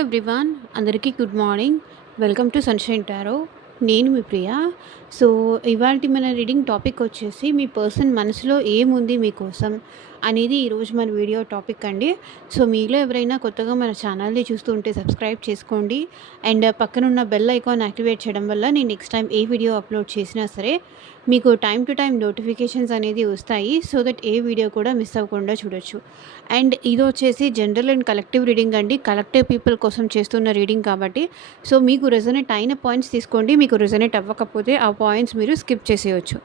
Everyone, అందరికీ good morning. Welcome to sunshine tarot. నేను మీ ప్రియ. So, ఇవాల్టి మన రీడింగ్ టాపిక్ వచ్చేసి మీ పర్సన్ మనసులో ఏముంది మీకోసం అనేది ఈరోజు మన వీడియో టాపిక్ అండి. సో, మీలో ఎవరైనా కొత్తగా మన ఛానల్‌ని చూస్తూ ఉంటే సబ్స్క్రైబ్ చేసుకోండి. అండ్ పక్కనున్న బెల్ ఐకాన్ యాక్టివేట్ చేయడం వల్ల నేను నెక్స్ట్ టైం ఏ వీడియో అప్లోడ్ చేసినా సరే మీకు టైమ్ టు టైమ్ నోటిఫికేషన్స్ అనేది వస్తాయి. సో దట్ ఏ వీడియో కూడా మిస్ అవ్వకుండా చూడొచ్చు. అండ్ ఇది వచ్చేసి జనరల్ అండ్ కలెక్టివ్ రీడింగ్ అండి. కలెక్టివ్ పీపుల్ కోసం చేస్తున్న రీడింగ్ కాబట్టి సో మీకు రెజొనేట్ అయిన పాయింట్స్ తీసుకోండి. మీకు రెజొనేట్ అవ్వకపోతే ఆ పాయింట్స్ మీరు స్కిప్ చేసేయచ్చు.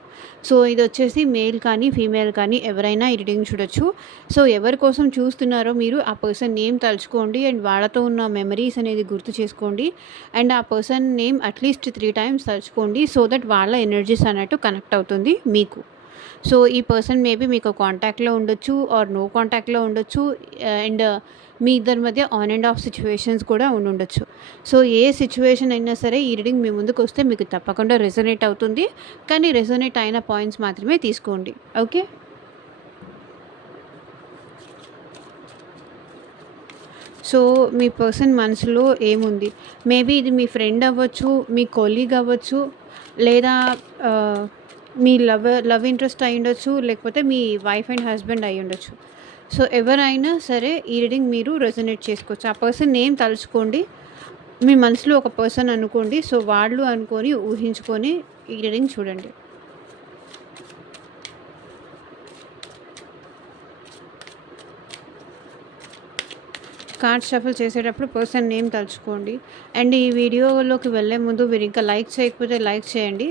సో ఇది వచ్చేసి మేల్ కానీ ఫీమేల్ కానీ ఎవరైనా ఈ రీడింగ్ చూడొచ్చు. సో ఎవరి కోసం చూస్తున్నారో మీరు ఆ పర్సన్ నేమ్ తలుచుకోండి అండ్ వాళ్ళతో ఉన్న మెమరీస్ అనేది గుర్తు చేసుకోండి. అండ్ ఆ పర్సన్ నేమ్ అట్లీస్ట్ 3 టైమ్స్ తలుచుకోండి. సో దట్ వాళ్ళ ఎనర్జీస్ అన్నట్టు కనెక్ట్ అవుతుంది మీకు. సో ఈ పర్సన్ మేబీ మీకు కాంటాక్ట్లో ఉండొచ్చు ఆర్ నో కాంటాక్ట్లో ఉండొచ్చు. అండ్ మీ ఇద్దరి మధ్య ఆన్ అండ్ ఆఫ్ సిచ్యువేషన్స్ కూడా ఉండుండొచ్చు. సో ఏ సిచ్యువేషన్ అయినా సరే ఈ రీడింగ్ మీ ముందుకు వస్తే మీకు తప్పకుండా రెజొనేట్ అవుతుంది. కానీ రెజొనేట్ అయిన పాయింట్స్ మాత్రమే తీసుకోండి. ఓకే. సో మీ పర్సన్ మనసులో ఏముంది? మేబీ ఇది మీ ఫ్రెండ్ అవ్వచ్చు, మీ కొలీగ్ అవ్వచ్చు, లేదా మీ లవ్ ఇంట్రెస్ట్ అయి ఉండొచ్చు, లేకపోతే మీ వైఫ్ అండ్ హస్బెండ్ అయి ఉండొచ్చు. సో ఎవరైనా సరే ఈ రీడింగ్ మీరు రెజొనేట్ చేసుకోవచ్చు. ఆ పర్సన్ నేమ్ తలుచుకోండి. మీ మనసులో ఒక పర్సన్ అనుకోండి. సో వాళ్ళు అనుకొని ఊహించుకొని ఈ రీడింగ్ చూడండి. కార్డ్ షఫల్ చేసేటప్పుడు పర్సన్ నేమ్ తలుచుకోండి. అండ్ ఈ వీడియోలోకి వెళ్ళే ముందు మీరు ఇంకా లైక్ చేయకపోతే లైక్ చేయండి.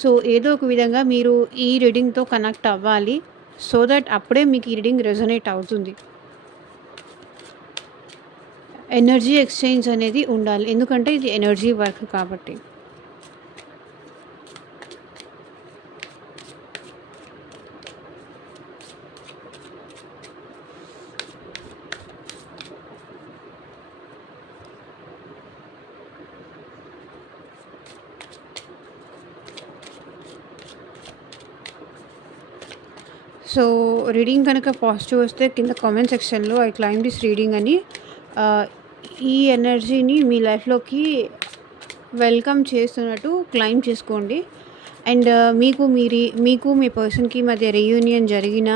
సో ఏదో ఒక విధంగా మీరు ఈ రీడింగ్తో కనెక్ట్ అవ్వాలి. సో దట్ అప్పుడే మీకు ఈ రీడింగ్ రెజొనేట్ అవుతుంది. ఎనర్జీ ఎక్స్చేంజ్ అనేది ఉండాలి. ఎందుకంటే ఇది ఎనర్జీ వర్క్ కాబట్టి. సో రీడింగ్ కనుక పాజిటివ్ వస్తే కింద కామెంట్ సెక్షన్లో ఐ క్లైమ్ దిస్ రీడింగ్ అని ఈ ఎనర్జీని మీ లైఫ్లోకి వెల్కమ్ చేస్తున్నట్టు క్లైమ్ చేసుకోండి. అండ్ మీకు మీ పర్సన్కి మధ్య రీయూనియన్ జరిగిన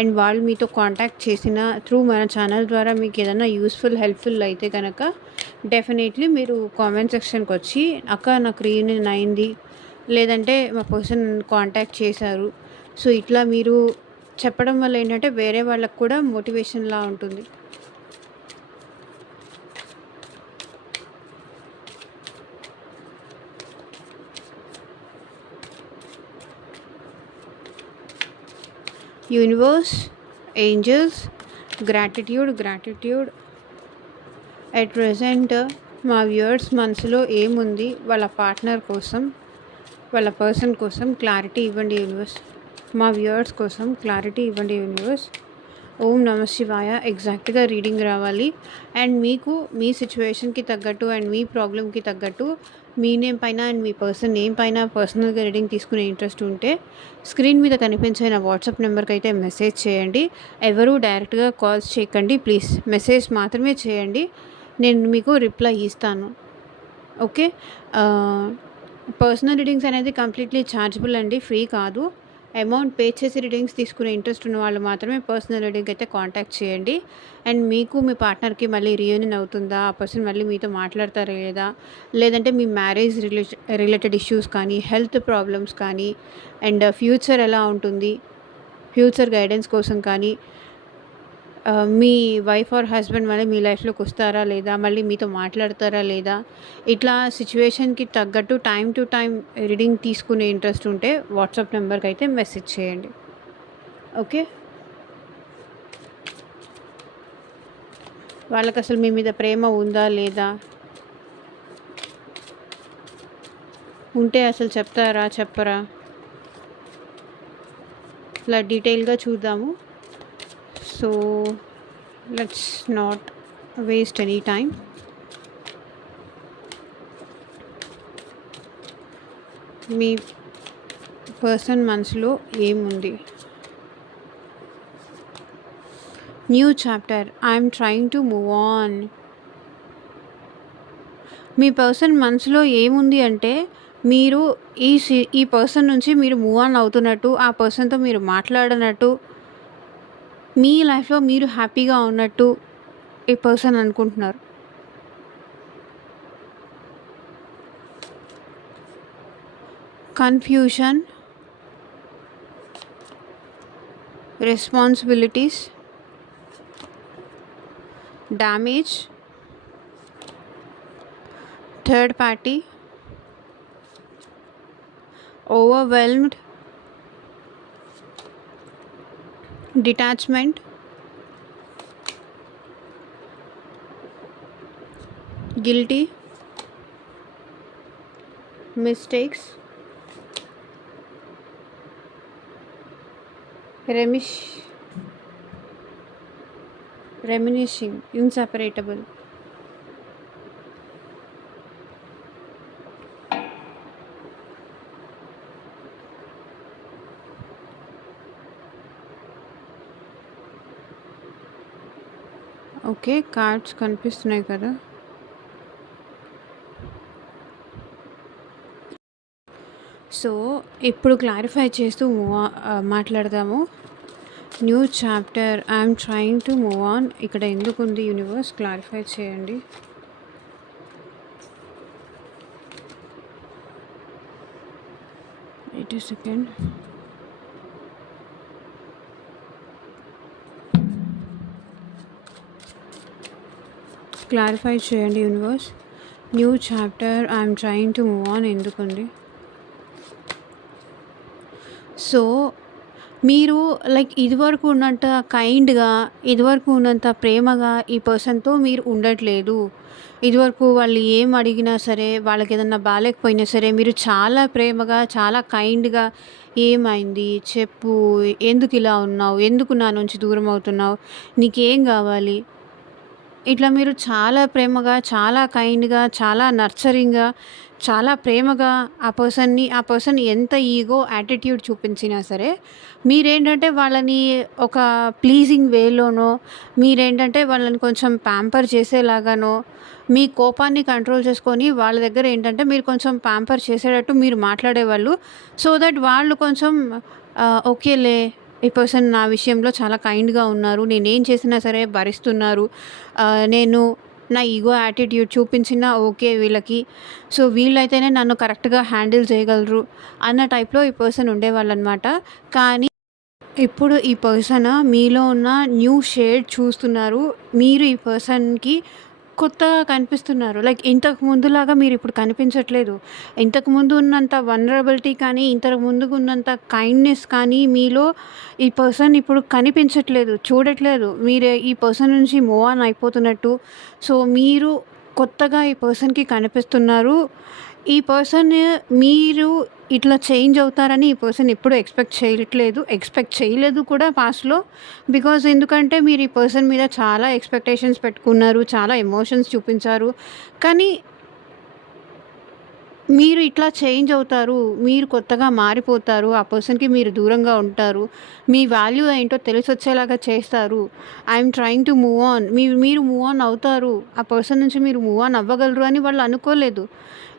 అండ్ వాళ్ళు మీతో కాంటాక్ట్ చేసిన త్రూ మన ఛానల్ ద్వారా మీకు ఏదైనా యూస్ఫుల్ హెల్ప్ఫుల్ అయితే కనుక డెఫినెట్లీ మీరు కామెంట్ సెక్షన్కి వచ్చి అక్క నాకు రీయూనియన్ అయింది, లేదంటే మా పర్సన్ కాంటాక్ట్ చేశారు, సో ఇట్లా మీరు చెప్పడం వల్ల ఏంటంటే వేరే వాళ్ళకు కూడా మోటివేషన్లా ఉంటుంది. Universe, angels, gratitude. At present మా వ్యూవర్స్ మనసులో ఏముంది వాళ్ళ పార్ట్నర్ కోసం, వాళ్ళ పర్సన్ కోసం క్లారిటీ ఇవ్వండి యూనివర్స్. మా వ్యూవర్స్ కోసం క్లారిటీ ఇవ్వండి యూనివర్స్. ఓం నమ శివాయ. ఎగ్జాక్ట్గా రీడింగ్ రావాలి. అండ్ మీకు మీ సిచ్యువేషన్కి తగ్గట్టు అండ్ మీ ప్రాబ్లమ్కి తగ్గట్టు మీ నేమ్ పైన అండ్ మీ పర్సన్ నేమ్ పైన పర్సనల్గా రీడింగ్ తీసుకునే ఇంట్రెస్ట్ ఉంటే స్క్రీన్ మీద కనిపించిన వాట్సాప్ నెంబర్కి అయితే మెసేజ్ చేయండి. ఎవరు డైరెక్ట్గా కాల్స్ చేయకండి ప్లీజ్. మెసేజ్ మాత్రమే చేయండి, నేను మీకు రిప్లై ఇస్తాను. ఓకే. పర్సనల్ రీడింగ్స్ అనేది కంప్లీట్లీ ఛార్జబుల్ అండి, ఫ్రీ కాదు. అమౌంట్ పే చేసి రీడింగ్స్ తీసుకునే ఇంట్రెస్ట్ ఉన్న వాళ్ళు మాత్రమే పర్సనల్ రీడింగ్ అయితే కాంటాక్ట్ చేయండి. అండ్ మీకు మీ పార్ట్నర్కి మళ్ళీ రీయూనియన్ అవుతుందా, ఆ పర్సన్ మళ్ళీ మీతో మాట్లాడతారా లేదా, లేదంటే మీ మ్యారేజ్ రిలేటెడ్ ఇష్యూస్ కానీ, హెల్త్ ప్రాబ్లమ్స్ కానీ, అండ్ ఫ్యూచర్ ఎలా ఉంటుంది, ఫ్యూచర్ గైడెన్స్ కోసం కానీ, మీ వైఫ్ ఆర్ హస్బెండ్ మళ్ళీ మీ లైఫ్లోకి వస్తారా లేదా, మళ్ళీ మీతో మాట్లాడతారా లేదా, ఇట్లా సిచ్యువేషన్కి తగ్గట్టు టైం టు టైం రీడింగ్ తీసుకునే ఇంట్రెస్ట్ ఉంటే వాట్సాప్ నెంబర్కి అయితే మెసేజ్ చేయండి. ఓకే. వాళ్ళకి అసలు మీ మీద ప్రేమ ఉందా లేదా, ఉంటే అసలు చెప్తారా చెప్పరా, ఇట్లా డీటెయిల్గా చూద్దాము. So let's not waste any time. Me person మనసులో ఏముంది? New chapter. I'm trying to move on. Me person మనసులో ఏముంది అంటే, మీరు ఈ పర్సన్ నుంచి మీరు మూవ్ ఆన్ అవుతున్నట్టు, ఆ పర్సన్‌తో మీరు మాట్లాడనట్టు, మీ లైఫ్‌లో మీరు హ్యాపీగా ఉన్నట్టు ఈ పర్సన్ అనుకుంటున్నారు. Confusion, responsibilities, damage, third party, overwhelmed, detachment, guilty, mistakes, remish reminiscing, inseparable. Okay. Cards కనిపిస్తున్నాయి కదా! సో, ఇప్పుడు క్లారిఫై చేస్తూ మాట్లాడదాము. New chapter I'm trying to move on. ఇక్కడ ఎందుకుంది యూనివర్స్ క్లారిఫై చేయండి. Wait a second. క్లారిఫై చేయండి universe. New chapter I'm trying to move on ఎందుకుంది? సో, మీరు లైక్ ఇదివరకు ఉన్నంత కైండ్‌గా, ఇదివరకు ఉన్నంత ప్రేమగా ఈ పర్సన్‌తో మీరు ఉండట్లేదు. ఇదివరకు వాళ్ళు ఏం అడిగినా సరే, వాళ్ళకేదన్నా బాలేకపోయినా సరే, మీరు చాలా ప్రేమగా, చాలా కైండ్‌గా "ఏమైంది? చెప్పు. ఎందుకిలా ఉన్నావు? ఎందుకు నా నుంచి దూరం అవుతున్నావు? నీకేం గావాలి?" ఇట్లా మీరు చాలా ప్రేమగా, చాలా కైండ్‌గా, చాలా నర్చరింగ్‌గా, చాలా ప్రేమగా ఆ పర్సన్ ఎంత ఈగో, యాటిట్యూడ్ చూపించినా సరే, మీరేంటంటే వాళ్ళని ఒక ప్లీజింగ్ వేలోనో, మీరేంటంటే వాళ్ళని కొంచెం ప్యాంపర్ చేసేలాగానో, మీ కోపాన్ని కంట్రోల్ చేసుకొని వాళ్ళ దగ్గర ఏంటంటే మీరు కొంచెం ప్యాంపర్ చేసేటట్టు మీరు మాట్లాడేవాళ్ళు. సో దట్ వాళ్ళు కొంచెం ఓకేలే, ఈ పర్సన్ నా విషయంలో చాలా కైండ్‌గా ఉన్నారు. నేనేం చేసినా సరే భరిస్తున్నారు. నేను నా ఈగో యాటిట్యూడ్ చూపించినా ఓకే వీళ్ళకి. సో, వీళ్ళైతేనే నన్ను కరెక్ట్‌గా హ్యాండిల్ చేయగలరు అన్న టైప్‌లో ఈ పర్సన్ ఉండేవాళ్ళనమాట. కానీ ఇప్పుడు ఈ పర్సన్ మీలో ఉన్న న్యూ షేడ్ చూస్తున్నారు. మీరు ఈ పర్సన్‌కి కొత్తగా కనిపిస్తున్నారు. లైక్ ఇంతకు ముందులాగా మీరిప్పుడు కనిపించట్లేదు. ఇంతకుముందు ఉన్నంత వల్నరబిలిటీ కానీ, ఇంతకు ముందుకున్నంత కైండ్‌నెస్ కానీ మీలో ఈ పర్సన్ ఇప్పుడు కనిపించట్లేదు, చూడట్లేదు. మీరు ఈ పర్సన్ నుంచి మూవ్ ఆన్ అయిపోతున్నట్టు. సో, మీరు కొత్తగా ఈ పర్సన్‌కి కనిపిస్తున్నారు. ఈ పర్సన్ మీరు ఇట్లా చేంజ్ అవుతారని ఈ పర్సన్ ఎప్పుడూ ఎక్స్‌పెక్ట్ చేయలేదు కూడా పాస్ట్‌లో. బికాజ్ ఎందుకంటే మీరు ఈ పర్సన్ మీద చాలా ఎక్స్‌పెక్టేషన్స్ పెట్టుకున్నారు. చాలా ఎమోషన్స్ చూపించారు. కానీ మీరు ఇట్లా చేంజ్ అవుతారు. మీరు కొత్తగా మారిపోతారు. ఆ పర్సన్‌కి మీరు దూరంగా ఉంటారు. మీ వాల్యూ ఏంటో తెలిసొచ్చేలాగా చేస్తారు. I'm trying to move on. మీరు మూవ్ ఆన్ అవుతారు. ఆ పర్సన్ నుంచి మీరు మూవ్ ఆన్ అవ్వగలరు అని వాళ్ళు అనుకోలేదు.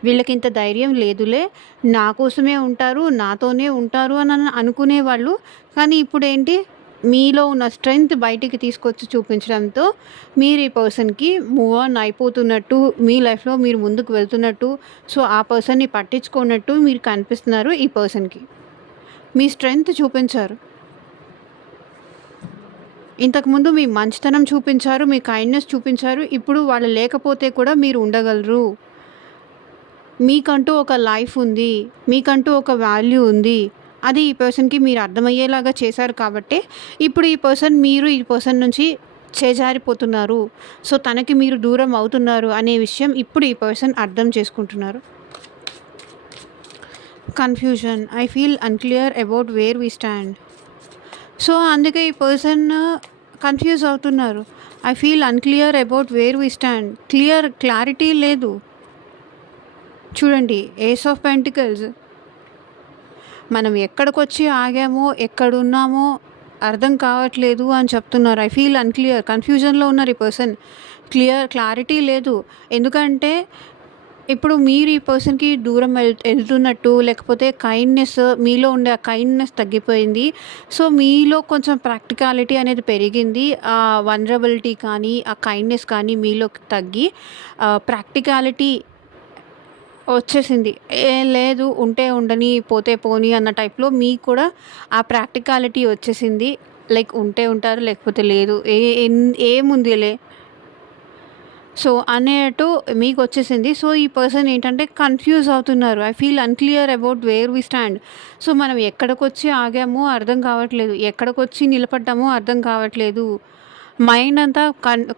వీళ్ళకింత ధైర్యం లేదులే, నా కోసమే ఉంటారు, నాతోనే ఉంటారు అని అనుకునేవాళ్ళు. కానీ ఇప్పుడేంటి, మీలో ఉన్న స్ట్రెంగ్త్ బయటికి తీసుకొచ్చి చూపించడంతో మీరు ఈ పర్సన్‌కి మూవ్ ఆన్ అయిపోతున్నట్టు, మీ లైఫ్‌లో మీరు ముందుకు వెళ్తున్నట్టు, సో, ఆ పర్సన్‌ని పట్టించుకోనట్టు మీరు కనిపిస్తున్నారు ఈ పర్సన్‌కి. మీ స్ట్రెంగ్త్ చూపించారు. ఇంతకుముందు మీ మంచితనం చూపించారు, మీ కైండ్‌నెస్ చూపించారు. ఇప్పుడు వాళ్ళు లేకపోతే కూడా మీరు ఉండగలరు. మీకంటూ ఒక లైఫ్ ఉంది. మీకంటూ ఒక వాల్యూ ఉంది. అది ఈ పర్సన్‌కి మీరు అర్థమయ్యేలాగా చేశారు కాబట్టే, ఇప్పుడు మీరు ఈ పర్సన్ నుంచి చేజారిపోతున్నారు. సో, తనకి మీరు దూరం అవుతున్నారు అనే విషయం ఇప్పుడు ఈ పర్సన్ అర్థం చేసుకుంటున్నారు. Confusion. I feel unclear about where we stand. So, అందుకే ఈ పర్సన్ కన్‌ఫ్యూజ్ అవుతున్నారు. I feel unclear about where we stand. Clarity లేదు. చూడండి, ఏస్ ఆఫ్ పెంటికల్స్. మనం ఎక్కడికొచ్చి ఆగామో, ఎక్కడున్నామో అర్థం కావట్లేదు అని చెప్తున్నారు. I feel unclear. కన్‌ఫ్యూజన్‌లో ఉన్నారు ఈ పర్సన్. క్లారిటీ లేదు. ఎందుకంటే ఇప్పుడు మీరు ఈ పర్సన్‌కి దూరం ఎళ్తున్నట్టు, లేకపోతే మీలో ఉండే ఆ కైండ్‌నెస్ తగ్గిపోయింది. సో, మీలో కొంచెం ప్రాక్టికాలిటీ అనేది పెరిగింది. ఆ వల్నరబిలిటీ కానీ, ఆ కైండ్‌నెస్ కానీ మీలోకి తగ్గి ప్రాక్టికాలిటీ వచ్చేసింది. లేదు ఉంటే ఉండని, పోతే పోనీ అన్న టైప్‌లో మీకు కూడా ఆ ప్రాక్టికాలిటీ వచ్చేసింది. లైక్ ఉంటే ఉంటారు, లేకపోతే లేదు. ఏముందిలే అనేట్టు మీకొచ్చేసింది. సో, ఈ పర్సన్ ఏంటంటే కన్‌ఫ్యూజ్ అవుతున్నారు. I feel unclear about where we stand. So, మనం ఎక్కడికొచ్చి ఆగామో అర్థం కావట్లేదు. ఎక్కడికొచ్చి నిలబడ్డామో అర్థం కావట్లేదు. మైండ్ అంతా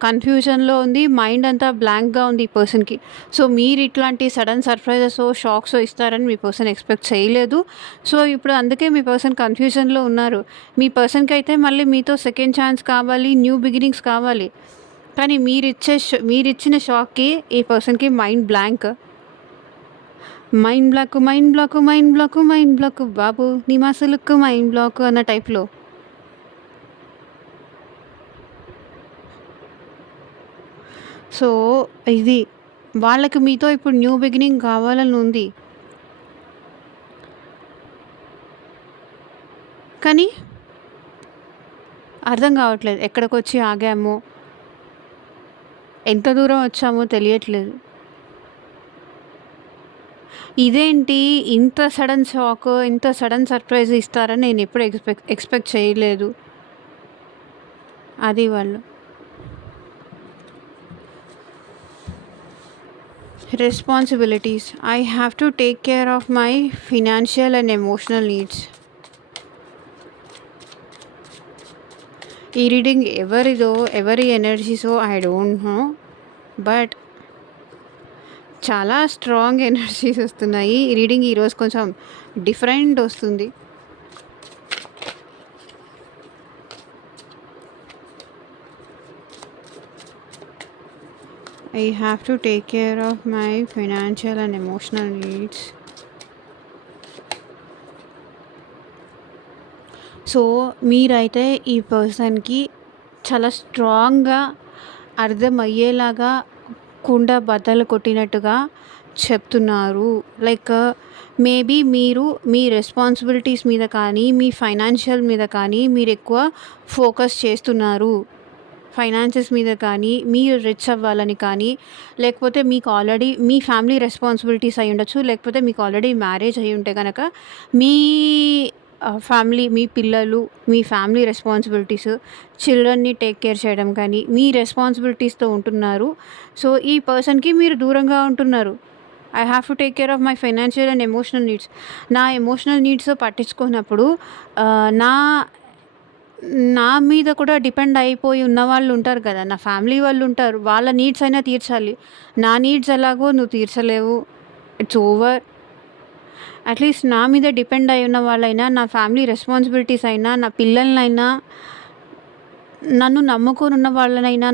కన్‌ఫ్యూజన్‌లో ఉంది. మైండ్ అంతా బ్లాంక్‌గా ఉంది ఈ పర్సన్‌కి. సో, మీరు ఇట్లాంటి సడెన్ సర్ప్రైజెసో, షాక్సో ఇస్తారని మీ పర్సన్ ఎక్స్‌పెక్ట్ చేయలేదు. సో, ఇప్పుడు అందుకే మీ పర్సన్ కన్‌ఫ్యూజన్‌లో ఉన్నారు. మీ పర్సన్‌కైతే మళ్ళీ మీతో సెకండ్ ఛాన్స్ కావాలి, న్యూ బిగినింగ్స్ కావాలి. కానీ మీరిచ్చిన షాక్‌కి ఈ పర్సన్‌కి mind blank. Mind block, mind block, mind block, mind block బాబు నీ మసలుక్కు మైండ్ బ్లాకు అన్న టైప్‌లో. సో, ఇది వాళ్ళకి మీతో ఇప్పుడు న్యూ బిగినింగ్ కావాలని ఉంది. కానీ అర్థం కావట్లేదు. ఎక్కడికొచ్చి ఆగామో, ఎంత దూరం వచ్చామో తెలియట్లేదు. ఇదేంటి ఇంత సడన్ షాక్, ఇంత సడన్ సర్ప్రైజ్ ఇస్తారని నేనెప్పుడు ఎక్స్‌పెక్ట్ చేయలేదు. అది వాళ్ళు. Responsibilities. I have to take care of my financial and emotional needs. ఈ రీడింగ్ ఎవరిదో, ఎవరి ఎనర్జీసో ఐ డోంట్ నో. బట్ చాలా స్ట్రాంగ్ ఎనర్జీస్ వస్తున్నాయి. ఈ రీడింగ్ ఈరోజు కొంచెం డిఫరెంట్ వస్తుంది. I have to take care of my financial and emotional needs. So, మీరైతే ఈ పర్సన్‌కి చాలా స్ట్రాంగ్‌గా అర్థమయ్యేలాగా కుండ బద్దలు కొట్టినట్టుగా చెప్తున్నారు. లైక్ మేబీ మీరు మీ రెస్పాన్సిబిలిటీస్ మీద కానీ, మీ ఫైనాన్షియల్ మీద కానీ మీరెక్కువ ఫోకస్ చేస్తున్నారు. ఫైనాన్సెస్ మీద కానీ, మీరు రిచ్ అవ్వాలని కానీ, లేకపోతే మీకు ఆల్రెడీ మీ ఫ్యామిలీ రెస్పాన్సిబిలిటీస్ అయ్యుండొచ్చు. లేకపోతే మీకు ఆల్రెడీ మ్యారేజ్ అయ్యుంటే గనక మీ ఫ్యామిలీ, మీ పిల్లలు, మీ ఫ్యామిలీ రెస్పాన్సిబిలిటీస్, చిల్డ్రన్‌ని టేక్ కేర్ చేయడం కానీ, మీ రెస్పాన్సిబిలిటీస్‌తో ఉంటున్నారు. సో, ఈ పర్సన్‌కి మీరు దూరంగా ఉంటున్నారు. I have to take care of my financial and emotional needs. నా ఎమోషనల్ నీడ్స్ పట్టించుకోనప్పుడు నా నా మీద కూడా డిపెండ్ అయిపోయి ఉన్నవాళ్ళు ఉంటారు కదా! నా ఫ్యామిలీ వాళ్ళు ఉంటారు. వాళ్ళ నీడ్స్ అయినా తీర్చాలి. నా నీడ్స్ ఎలాగో నువ్వు తీర్చలేవు. It's over. అట్‌లీస్ట్ నా మీద డిపెండ్ అయి ఉన్న వాళ్ళైనా, నా ఫ్యామిలీ రెస్పాన్సిబిలిటీస్ అయినా, నా పిల్లలనైనా, నన్ను నమ్ముకొని ఉన్న వాళ్ళనైనా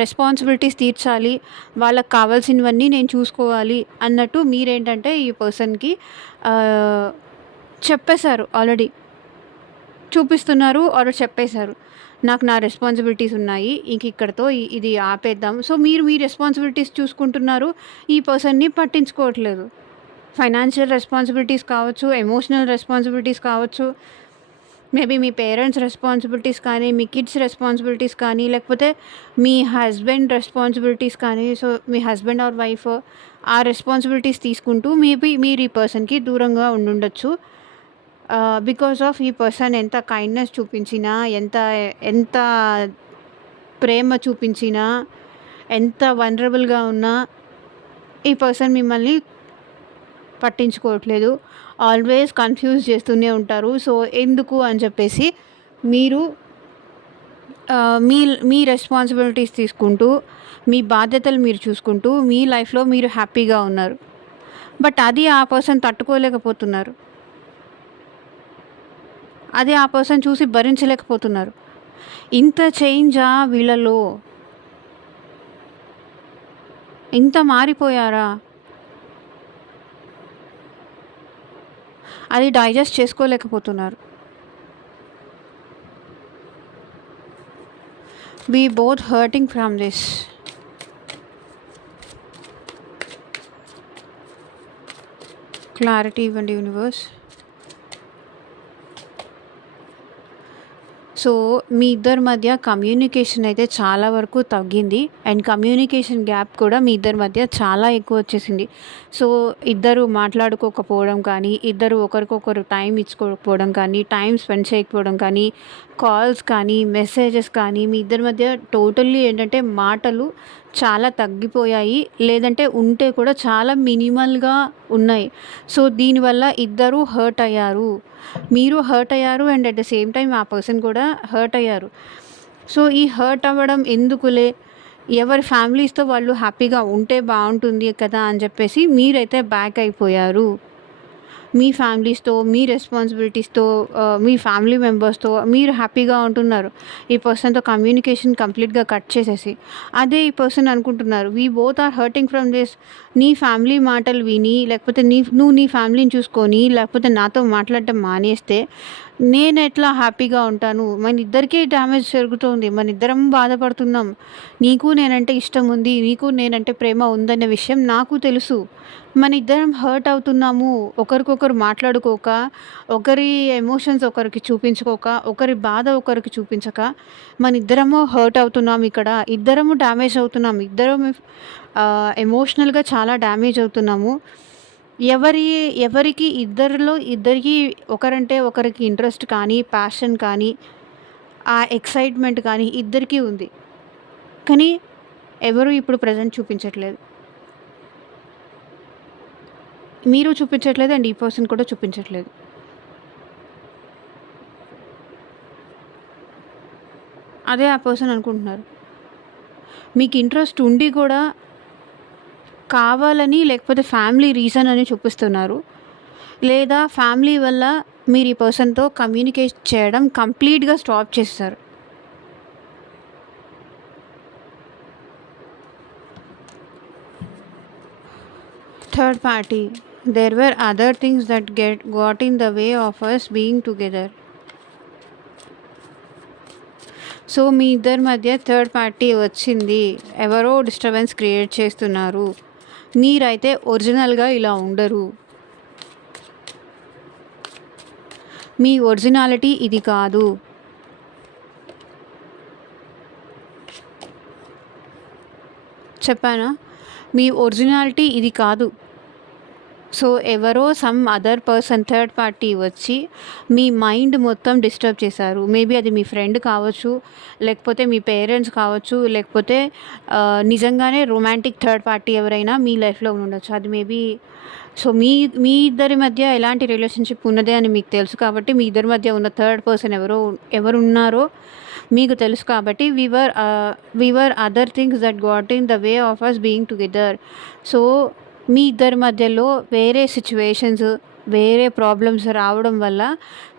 రెస్పాన్సిబిలిటీస్ తీర్చాలి. వాళ్ళకి కావాల్సినవన్నీ నేను చూసుకోవాలి అన్నట్టు మీరేంటంటే ఈ పర్సన్‌కి చెప్పేశారు ఆల్రెడీ. చూపిస్తున్నారు ఆర్ చెప్పేశారు. నాకు నా రెస్పాన్సిబిలిటీస్ ఉన్నాయి. ఇంక ఇక్కడితో ఇది ఆపేద్దాం. సో, మీరు మీ రెస్పాన్సిబిలిటీస్ చూసుకుంటున్నారు. ఈ పర్సన్‌ని పట్టించుకోవట్లేదు. ఫైనాన్షియల్ రెస్పాన్సిబిలిటీస్ కావచ్చు, ఎమోషనల్ రెస్పాన్సిబిలిటీస్ కావచ్చు, మేబీ మీ పేరెంట్స్ రెస్పాన్సిబిలిటీస్ కానీ, మీ కిడ్స్ రెస్పాన్సిబిలిటీస్ కానీ, లేకపోతే మీ హస్బెండ్ రెస్పాన్సిబిలిటీస్ కానీ, so, me husband or wife ఆ రెస్పాన్సిబిలిటీస్ తీసుకుంటూ మేబీ మీరు ఈ పర్సన్‌కి దూరంగా ఉండుండొచ్చు. బికాస్ ఆఫ్ ఈ పర్సన్ ఎంత కైండ్‌నెస్ చూపించినా, ఎంత ఎంత ప్రేమ చూపించినా, ఎంత వల్నరబుల్‌గా ఉన్నా ఈ పర్సన్ మిమ్మల్ని పట్టించుకోవట్లేదు. ఆల్వేస్ కన్‌ఫ్యూజ్ చేస్తూనే ఉంటారు. సో, ఎందుకు అని చెప్పేసి మీరు మీ మీ రెస్పాన్సిబిలిటీస్ తీసుకుంటూ, మీ బాధ్యతలు మీరు చూసుకుంటూ, మీ లైఫ్‌లో మీరు హ్యాపీగా ఉన్నారు. బట్ అది ఆ పర్సన్ తట్టుకోలేకపోతున్నారు. అది ఆ పర్సన్ చూసి భరించలేకపోతున్నారు. ఇంత చేంజా వీళ్ళలో? ఇంత మారిపోయారా? అది డైజెస్ట్ చేసుకోలేకపోతున్నారు. We both hurting from this. Clarity ఇవ్వండి యూనివర్స్. సో, మీ ఇద్దరి మధ్య కమ్యూనికేషన్ అయితే చాలా వరకు తగ్గింది. అండ్ కమ్యూనికేషన్ గ్యాప్ కూడా మీ ఇద్దరి మధ్య చాలా ఎక్కువొచ్చేసింది. సో, ఇద్దరు మాట్లాడుకోకపోవడం కానీ, ఇద్దరు ఒకరికొకరు టైం ఇచ్చుకోకపోవడం కానీ, టైం స్పెండ్ చేయకపోవడం కానీ, కాల్స్ కానీ, మెసేజెస్ కానీ, మీ ఇద్దరి మధ్య టోటల్లీ ఏంటంటే మాటలు చాలా తగ్గిపోయాయి. లేదంటే ఉంటే కూడా చాలా మినిమల్‌గా ఉన్నాయి. సో, దీనివల్ల ఇద్దరూ హర్ట్ అయ్యారు. మీరు హర్ట్ అయ్యారు and at the same time ఆ పర్సన్ కూడా హర్ట్ అయ్యారు. సో, ఈ హర్ట్ అవ్వడం ఎందుకులే, ఎవరి ఫ్యామిలీస్‌తో వాళ్ళు హ్యాపీగా ఉంటే బావుంటుంది కదా అని చెప్పేసి మీరైతే బ్యాక్ అయిపోయారు. మీ ఫ్యామిలీస్‌తో, మీ రెస్పాన్సిబిలిటీస్‌తో, మీ ఫ్యామిలీ మెంబర్స్‌తో మీరు హ్యాపీగా ఉంటున్నారు. ఈ పర్సన్‌తో కమ్యూనికేషన్ కంప్లీట్‌గా కట్ చేసేసి. అదే ఈ పర్సన్ అనుకుంటున్నారు, we both are hurting from this. నీ ఫ్యామిలీ మాటలు విని, లేకపోతే నువ్వు నీ ఫ్యామిలీని చూసుకొని, లేకపోతే నాతో మాట్లాడటం మానేస్తే నేనెట్లా హ్యాపీగా ఉంటాను? మనిద్దరికీ డ్యామేజ్ జరుగుతోంది. మనిద్దరం బాధపడుతున్నాం. నీకు నేనంటే ఇష్టం ఉంది. నీకు నేనంటే ప్రేమ ఉందనే విషయం నాకు తెలుసు. మనిద్దరం హర్ట్ అవుతున్నాము. ఒకరికొకరు మాట్లాడుకోక, ఒకరి ఎమోషన్స్ ఒకరికి చూపించుకోక, ఒకరి బాధ ఒకరికి చూపించక, మనిద్దరము హర్ట్ అవుతున్నాం ఇక్కడ. ఇద్దరము డ్యామేజ్ అవుతున్నాం. ఎమోషనల్‌గా చాలా డ్యామేజ్ అవుతున్నాము. ఎవరికి ఇద్దరికీ ఒకరంటే ఒకరికి ఇంట్రెస్ట్ కానీ, ప్యాషన్ కానీ, ఆ ఎక్సైట్‌మెంట్ కానీ ఇద్దరికీ ఉంది. కానీ ఎవరు ఇప్పుడు ప్రెజెంట్ చూపించట్లేదు. మీరు చూపించట్లేదు అండ్ ఈ పర్సన్ కూడా చూపించట్లేదు. అదే ఆ పర్సన్ అనుకుంటున్నారు. మీకు ఇంట్రెస్ట్ ఉండి కూడా కావాలని, లేకపోతే ఫ్యామిలీ రీజన్ అని చూపిస్తున్నారు. లేదా ఫ్యామిలీ వల్ల మీరు ఈ పర్సన్‌తో కమ్యూనికేట్ చేయడం కంప్లీట్‌గా స్టాప్ చేసేసారు. Third party. There were other things that got in the way of us being together. So, మీ ఇద్దరి మధ్య థర్డ్ పార్టీ వచ్చింది. ఎవరో డిస్టర్బెన్స్ క్రియేట్ చేస్తున్నారు. మీరైతే ఒరిజినల్‌గా ఇలా ఉండరు. మీ ఒరిజినాలిటీ ఇది కాదు. చెప్పానా? మీ ఒరిజినాలిటీ ఇది కాదు. సో, ఎవరో some other person third party వచ్చి మీ మైండ్ మొత్తం డిస్టర్బ్ చేశారు. మేబీ అది మీ ఫ్రెండ్ కావచ్చు, లేకపోతే మీ పేరెంట్స్ కావచ్చు, లేకపోతే నిజంగానే రొమాంటిక్ థర్డ్ పార్టీ ఎవరైనా మీ లైఫ్‌లో ఉండొచ్చు. అది మేబీ సో, మీ మీ ఇద్దరి మధ్య ఎలాంటి రిలేషన్‌షిప్ ఉన్నదే అని మీకు తెలుసు కాబట్టి, మీ ఇద్దరి మధ్య ఉన్న థర్డ్ పర్సన్ ఎవరున్నారో మీకు తెలుసు కాబట్టి, we were other things that got in the way of us being together. So, మీ ఇద్దరి మధ్యలో వేరే సిచ్యువేషన్స్, వేరే ప్రాబ్లమ్స్ రావడం వల్ల,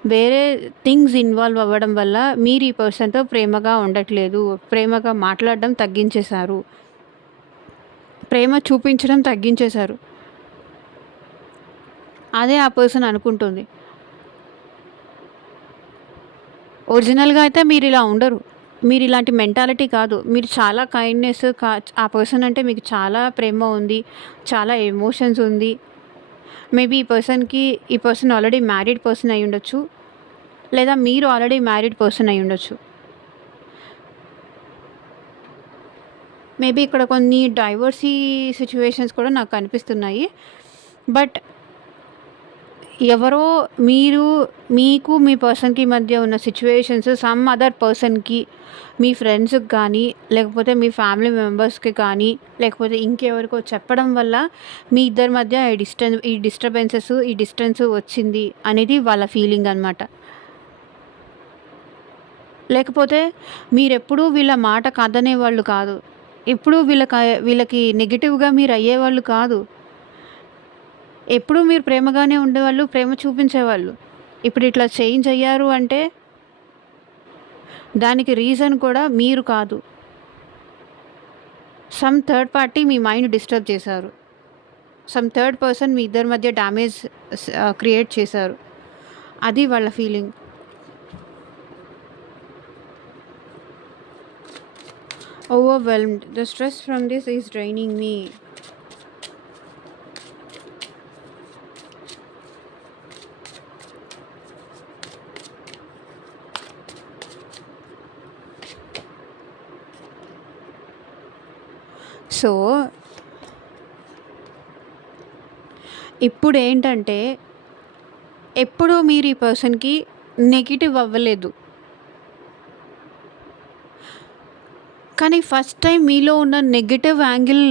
వేరే థింగ్స్ ఇన్వాల్వ్ అవ్వడం వల్ల మీరు ఈ పర్సన్‌తో ప్రేమగా ఉండట్లేదు. ప్రేమగా మాట్లాడడం తగ్గించేశారు. ప్రేమ చూపించడం తగ్గించేశారు. అదే ఆ పర్సన్ అనుకుంటుంది. ఒరిజినల్‌గా అయితే మీరిలా ఉండరు. మీరిలాంటి మెంటాలిటీ కాదు. మీరు చాలా కైండ్‌నెస్ ఆ పర్సన్ అంటే మీకు చాలా ప్రేమ ఉంది. చాలా ఎమోషన్స్ ఉంది. మేబీ ఈ పర్సన్ ఆల్రెడీ మ్యారీడ్ పర్సన్ అయ్యుండొచ్చు. లేదా మీరు ఆల్రెడీ మ్యారీడ్ పర్సన్ అయ్యుండొచ్చు. మేబీ ఇక్కడ కొన్ని డైవర్సీ సిట్యుయేషన్స్ కూడా నాకు కనిపిస్తున్నాయి. బట్ ఎవరో మీకు మీ పర్సన్‌కి మధ్య ఉన్న సిట్యుయేషన్స్ సమ్ అదర్ పర్సన్‌కి, మీ ఫ్రెండ్స్‌కి కానీ, లేకపోతే మీ ఫ్యామిలీ మెంబర్స్‌కి కానీ, లేకపోతే ఇంకెవరికో చెప్పడం వల్ల మీ ఇద్దరి మధ్య ఈ డిస్టెన్స్ వచ్చింది అనేది వాళ్ళ ఫీలింగ్ అనమాట. లేకపోతే మీరెప్పుడూ వీళ్ళ మాట కాదనేవాళ్ళు కాదు. ఎప్పుడూ వీళ్ళకి నెగెటివ్‌గా మీరు అయ్యేవాళ్ళు కాదు. ఎప్పుడూ మీరు ప్రేమగానే ఉండేవాళ్ళు, ప్రేమ చూపించేవాళ్ళు. ఇప్పుడు ఇట్లా చేంజ్ అయ్యారు అంటే దానికి రీజన్ కూడా మీరు కాదు. సమ్ థర్డ్ పార్టీ మీ మైండ్ డిస్టర్బ్ చేశారు. సమ్ థర్డ్ పర్సన్ మీ ఇద్దరి మధ్య డ్యామేజ్ క్రియేట్ చేశారు. అది వాళ్ళ feeling. Overwhelmed. The stress from this is draining me. So, ఇప్పుడేంటంటే, ఎప్పుడూ మీరు ఈ పర్సన్‌కి నెగెటివ్ అవ్వలేదు. కానీ ఫస్ట్ టైమ్ మీలో ఉన్న నెగెటివ్ యాంగిల్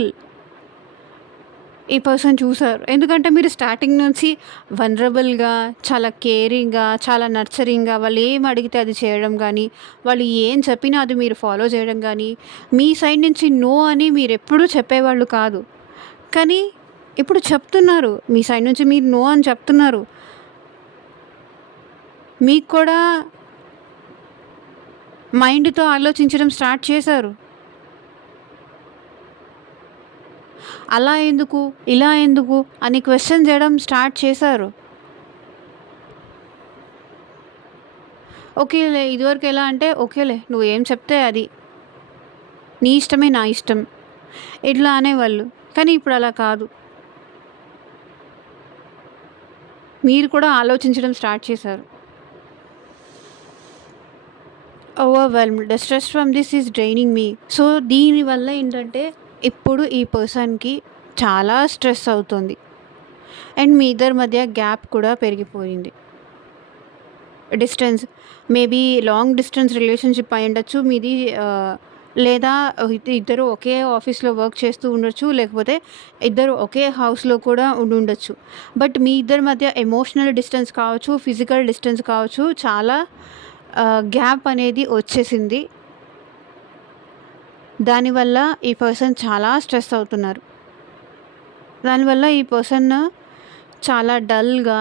ఈ పర్సన్ చూసారు. ఎందుకంటే మీరు స్టార్టింగ్ నుంచి వల్నరబుల్‌గా, చాలా కేరింగ్‌గా, చాలా నర్చరింగ్‌గా వాళ్ళు ఏం అడిగితే అది చేయడం గానీ, వాళ్ళు ఏం చెప్పినా అది మీరు ఫాలో చేయడం గానీ, మీ సైడ్ నుంచి నో అని మీరెప్పుడూ చెప్పేవాళ్ళు కాదు. కానీ ఇప్పుడు చెప్తున్నారు. మీ సైడ్ నుంచి మీరు నో అని చెప్తున్నారు. మీకు కూడా మైండ్‌తో ఆలోచించడం స్టార్ట్ చేశారు. అలా ఎందుకు? ఇలా ఎందుకు? అని క్వెషన్ చేయడం స్టార్ట్ చేశారు. ఓకేలే ఇదివరకు ఎలా అంటే, ఓకేలే నువ్వేం చెప్తే అది. నీ ఇష్టమే నా ఇష్టం. ఇట్లా అనేవాళ్ళు. కానీ ఇప్పుడు అలా కాదు. మీరు కూడా ఆలోచించడం స్టార్ట్ చేశారు. Overwhelmed. The stress from this is draining me. So, దీనివల్ల ఏంటంటే, ఇప్పుడు ఈ పర్సన్‌కి చాలా స్ట్రెస్ అవుతుంది. అండ్ మీ ఇద్దరి మధ్య గ్యాప్ కూడా పెరిగిపోయింది. Distance maybe long distance relationship అయ్యుండొచ్చు. మీది లేదా ఇద్దరు ఒకే ఆఫీస్‌లో వర్క్ చేస్తూ ఉండొచ్చు. లేకపోతే ఇద్దరు ఒకే హౌస్‌లో కూడా ఉండుండొచ్చు. బట్ మీ ఇద్దరి మధ్య ఎమోషనల్ డిస్టెన్స్ కావచ్చు, ఫిజికల్ డిస్టెన్స్ కావచ్చు, చాలా గ్యాప్ అనేది వచ్చేసింది. దానివల్ల ఈ పర్సన్ చాలా స్ట్రెస్ అవుతున్నారు. దానివల్ల ఈ పర్సన్ చాలా డల్‌గా,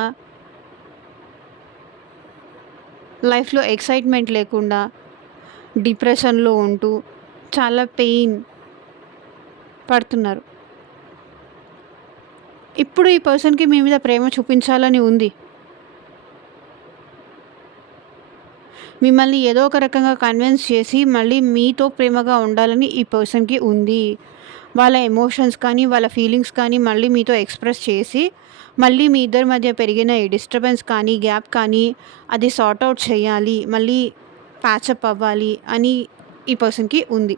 లైఫ్‌లో ఎక్సైట్‌మెంట్ లేకుండా, డిప్రెషన్‌లో ఉంటూ, చాలా పెయిన్ పడుతున్నారు. ఇప్పుడు ఈ పర్సన్‌కి మీ మీద ప్రేమ చూపించాలని ఉంది. మిమ్మల్ని ఏదో ఒక రకంగా కన్విన్స్ చేసి మళ్ళీ మీతో ప్రేమగా ఉండాలని ఈ పర్సన్‌కి ఉంది. వాళ్ళ ఎమోషన్స్ కానీ, వాళ్ళ ఫీలింగ్స్ కానీ మళ్ళీ మీతో ఎక్స్‌ప్రెస్ చేసి, మళ్ళీ మీ ఇద్దరి మధ్య పెరిగిన ఈ డిస్టర్బెన్స్ కానీ, గ్యాప్ కానీ అది సార్ట్ ఔట్ చేయాలి. మళ్ళీ ప్యాచప్ అవ్వాలి అని ఈ పర్సన్‌కి ఉంది.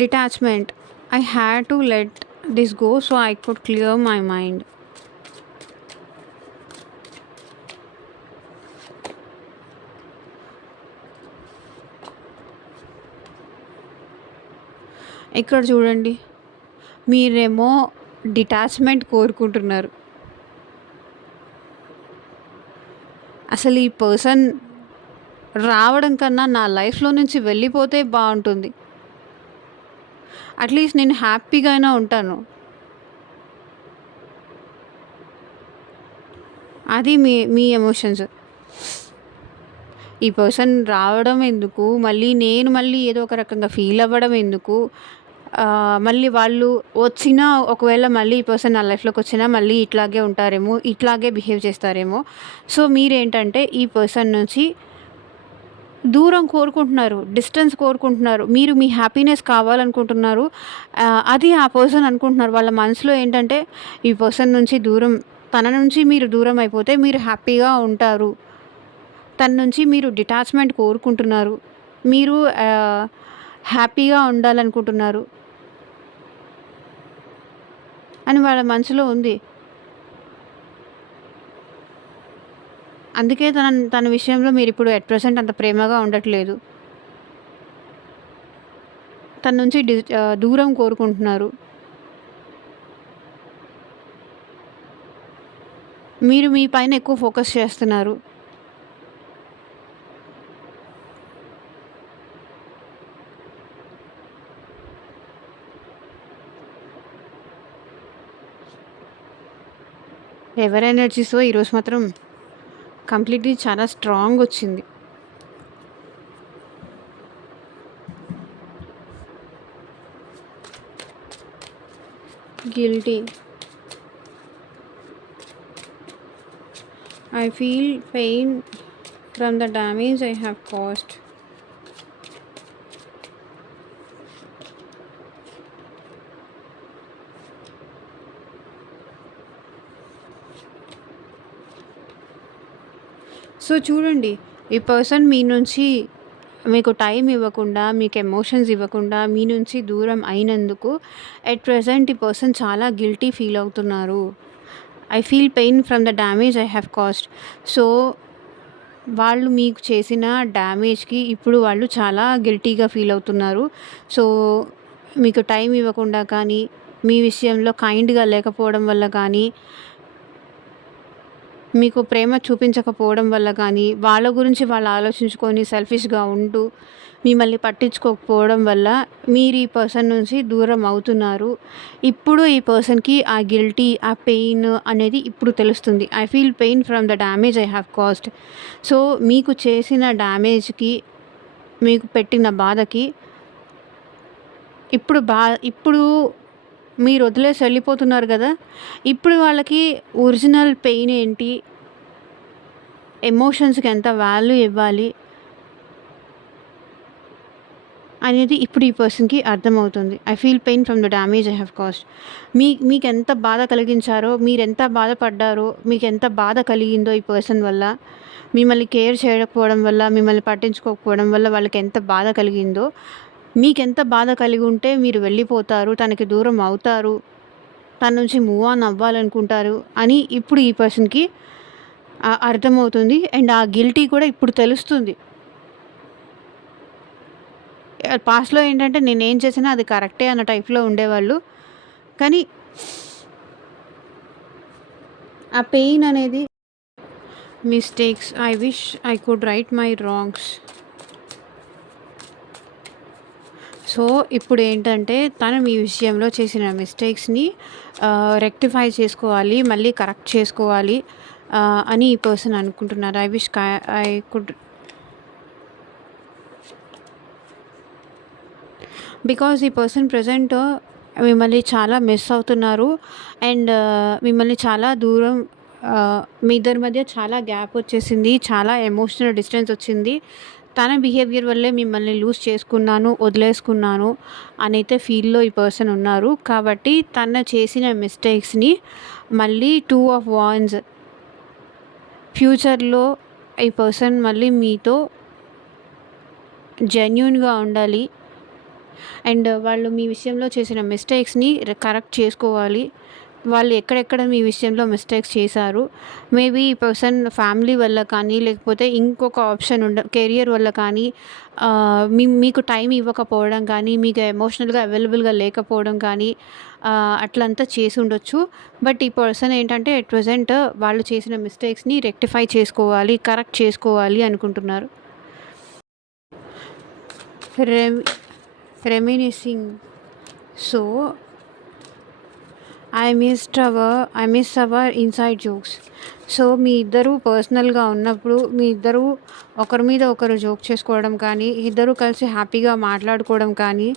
Detachment. I had to let this go so I could clear my mind. ఇక్కడ చూడండి. మీరేమో డిటాచ్‌మెంట్ కోరుకుంటున్నారు. అసలు ఈ పర్సన్ రావడం కన్నా నా లైఫ్‌లో నుంచి వెళ్ళిపోతే బావుంటుంది. అట్‌లీస్ట్ నేను హ్యాపీగా అయినా ఉంటాను. అది మీ మీ ఎమోషన్స్. ఈ పర్సన్ రావడం ఎందుకు? మళ్ళీ ఏదో ఒక రకంగా ఫీల్ అవ్వడం ఎందుకు? మళ్ళీ వాళ్ళు వచ్చినా ఒకవేళ మళ్ళీ ఈ పర్సన్ నా లైఫ్‌లోకొచ్చినా మళ్ళీ ఇట్లాగే ఉంటారేమో, ఇట్లాగే బిహేవ్ చేస్తారేమో. సో, మీరేంటంటే ఈ పర్సన్ నుంచి దూరం కోరుకుంటున్నారు. డిస్టెన్స్ కోరుకుంటున్నారు. మీరు మీ హ్యాపీనెస్ కావాలనుకుంటున్నారు. అది ఆ పర్సన్ అనుకుంటున్నారు. వాళ్ళ మనసులో ఏంటంటే ఈ పర్సన్ నుంచి దూరం తన నుంచి మీరు దూరం అయిపోతే మీరు హ్యాపీగా ఉంటారు. తన నుంచి మీరు డిటాచ్‌మెంట్ కోరుకుంటున్నారు. మీరు హ్యాపీగా ఉండాలనుకుంటున్నారు అని వాళ్ళ మనసులో ఉంది. అందుకే తన విషయంలో మీరిప్పుడు ఎట్ ప్రెజెంట్ అంత ప్రేమగా ఉండట్లేదు. తన నుంచి దూరం కోరుకుంటున్నారు. మీరు మీ పైన ఎక్కువ ఫోకస్ చేస్తున్నారు. ఎవరి ఎనర్జీసో ఈరోజు మాత్రం కంప్లీట్‌లీ చాలా స్ట్రాంగొచ్చింది. Guilty. I feel pain from the damage I have caused. So చూడండి, ఈ పర్సన్ మీ నుంచి మీకు టైం ఇవ్వకుండా, మీకు ఎమోషన్స్ ఇవ్వకుండా, మీ నుంచి దూరం అయినందుకు ఎట్ ప్రెజెంట్ ఈ పర్సన్ చాలా గిల్టీ ఫీల్ అవుతున్నారు. I feel pain from the damage I have caused. So, వాళ్ళు మీకు చేసిన డ్యామేజ్‌కి ఇప్పుడు వాళ్ళు చాలా గిల్టీగా ఫీల్ అవుతున్నారు. సో, మీకు టైం ఇవ్వకుండా కానీ, మీ విషయంలో కైండ్‌గా లేకపోవడం వల్ల కానీ, మీకు ప్రేమ చూపించకపోవడం వల్ల కానీ, వాళ్ళ గురించి వాళ్ళు ఆలోచించుకొని సెల్ఫిష్‌గా ఉంటూ, మిమ్మల్ని పట్టించుకోకపోవడం వల్ల మీరు ఈ పర్సన్ నుంచి దూరం అవుతున్నారు. ఇప్పుడు ఈ పర్సన్‌కి ఆ గిల్టీ, ఆ పెయిన్ అనేది ఇప్పుడు తెలుస్తుంది. I feel pain from the damage I have caused. So, మీకు చేసిన డ్యామేజ్‌కి, మీకు పెట్టిన బాధకి ఇప్పుడు మీరు వదిలేసి వెళ్ళిపోతున్నారు గదా! ఇప్పుడు వాళ్ళకి ఒరిజినల్ పెయిన్ ఏంటి? ఎమోషన్స్‌కి ఎంత వాల్యూ ఇవ్వాలి? అనేది ఇప్పుడు ఈ పర్సన్‌కి అర్థమవుతుంది. I feel pain from the damage I have caused. మీకెంత బాధ కలిగించారో, మీరెంత బాధపడ్డారో, మీకెంత బాధ కలిగిందో ఈ పర్సన్ వల్ల, మిమ్మల్ని కేర్ చేయకపోవడం వల్ల, మిమ్మల్ని పట్టించుకోకపోవడం వల్ల వాళ్ళకెంత బాధ కలిగిందో, మీకెంత బాధ కలిగుంటే మీరు వెళ్ళిపోతారు, తనకి దూరం అవుతారు, తన నుంచి మూవ్ ఆన్ అవ్వాలనుకుంటారు అని ఇప్పుడు ఈ పర్సన్‌కి అర్థమవుతుంది. అండ్ ఆ గిల్టీ కూడా ఇప్పుడు తెలుస్తుంది. పాస్ట్‌లో ఏంటంటే నేనేం చేసినా అది కరెక్టే అన్న టైప్‌లో ఉండేవాళ్ళు. కానీ ఆ పెయిన్ అనేది mistakes I wish I could right my wrongs. So, ఇప్పుడేంటంటే తను మీ విషయంలో చేసిన మిస్టేక్స్‌ని రెక్టిఫై చేసుకోవాలి, మళ్ళీ కరెక్ట్ చేసుకోవాలి అని ఈ పర్సన్ అనుకుంటున్నారు. I wish I could, because ఈ పర్సన్ ప్రెజెంట్ మిమ్మల్ని చాలా మిస్ అవుతున్నారు. అండ్ మిమ్మల్ని చాలా దూరం, మీ ఇద్దరి మధ్య చాలా గ్యాప్ వచ్చేసింది. చాలా ఎమోషనల్ డిస్టెన్స్ వచ్చింది. తన బిహేవియర్ వల్లే మిమ్మల్ని లూజ్ చేసుకున్నాను, వదిలేసుకున్నాను అనైతే ఫీల్‌లో ఈ పర్సన్ ఉన్నారు. కాబట్టి తను చేసిన మిస్టేక్స్‌ని మళ్ళీ 2 ఆఫ్ వాండ్స్ ఫ్యూచర్‌లో ఈ పర్సన్ మళ్ళీ మీతో జెన్యూన్‌గా ఉండాలి. అండ్ వాళ్ళు మీ విషయంలో చేసిన మిస్టేక్స్‌ని కరెక్ట్ చేసుకోవాలి. వాళ్ళు ఎక్కడెక్కడ మీ విషయంలో మిస్టేక్స్ చేశారు. మేబీ ఈ పర్సన్ ఫ్యామిలీ వల్ల కానీ, లేకపోతే ఇంకొక ఆప్షన్ కెరియర్ వల్ల కానీ, మీకు టైం ఇవ్వకపోవడం కానీ, మీకు ఎమోషనల్‌గా అవైలబుల్‌గా లేకపోవడం కానీ, అట్లంతా చేసి ఉండొచ్చు. బట్ ఈ పర్సన్ ఏంటంటే ఎట్ ప్రెజెంట్ వాళ్ళు చేసిన మిస్టేక్స్‌ని రెక్టిఫై చేసుకోవాలి, కరెక్ట్ చేసుకోవాలి అనుకుంటున్నారు. Reminiscing. So, I miss our inside jokes. So, మీ ఇద్దరు పర్సనల్‌గా ఉన్నప్పుడు మీ ఇద్దరు ఒకరి మీద ఒకరు జోక్ చేసుకోవడం కానీ, ఇద్దరు కలిసి హ్యాపీగా మాట్లాడుకోవడం కానీ,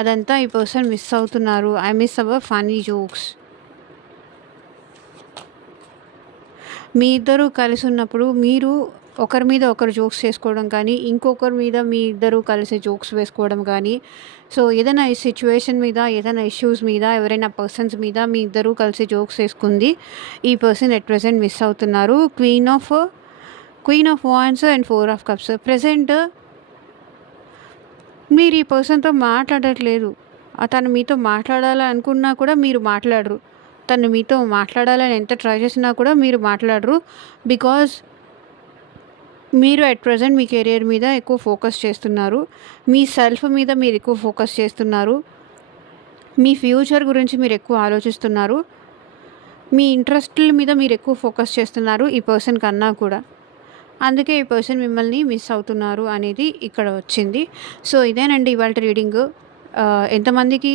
అదంతా ఈ పర్సన్ మిస్ అవుతున్నారు. I miss our funny jokes. మీ ఇద్దరు కలిసి ఉన్నప్పుడు మీరు ఒకరి మీద ఒకరు జోక్స్ చేసుకోవడం కానీ, ఇంకొకరి మీద మీ ఇద్దరు కలిసి జోక్స్ వేసుకోవడం కానీ, సో ఏదైనా ఈ సిచ్యువేషన్ మీద, ఏదైనా ఇష్యూస్ మీద, ఎవరైనా పర్సన్స్ మీద మీ ఇద్దరు కలిసి జోక్స్ వేసుకుంది ఈ పర్సన్ ఎట్ ప్రెజెంట్ మిస్ అవుతున్నారు. Queen of wands and 4 of cups. Present మీరు ఈ పర్సన్‌తో మాట్లాడట్లేదు. తను మీతో మాట్లాడాలనుకున్నా కూడా మీరు మాట్లాడరు. తను మీతో మాట్లాడాలని ఎంత ట్రై చేసినా కూడా మీరు మాట్లాడరు. బికాజ్ మీరు అట్ ప్రెజెంట్ మీ కెరియర్ మీద ఎక్కువ ఫోకస్ చేస్తున్నారు. మీ సెల్ఫ్ మీద మీరు ఎక్కువ ఫోకస్ చేస్తున్నారు. మీ ఫ్యూచర్ గురించి మీరు ఎక్కువ ఆలోచిస్తున్నారు. మీ ఇంట్రెస్ట్‌ల మీద మీరు ఎక్కువ ఫోకస్ చేస్తున్నారు ఈ పర్సన్ కన్నా కూడా. అందుకే ఈ పర్సన్ మిమ్మల్ని మిస్ అవుతున్నారు అనేది ఇక్కడ వచ్చింది. సో, ఇదేనండి ఇవాల్టి రీడింగు. ఎంతమందికి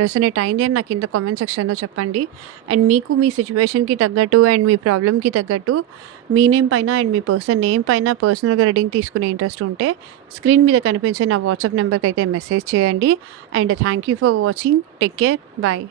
రెసొనేట్ అయింది అని నాకు కింద కామెంట్ సెక్షన్‌లో చెప్పండి. అండ్ మీకు మీ సిట్యుయేషన్‌కి తగ్గట్టు అండ్ మీ ప్రాబ్లమ్‌కి తగ్గట్టు మీ నేమ్ పైన అండ్ మీ పర్సన్ నేమ్ పైన పర్సనల్‌గా రీడింగ్ తీసుకునే ఇంట్రెస్ట్ ఉంటే స్క్రీన్ మీద కనిపించే నా వాట్సాప్ నెంబర్‌కి అయితే మెసేజ్ చేయండి. And thank you for watching. Take care. Bye.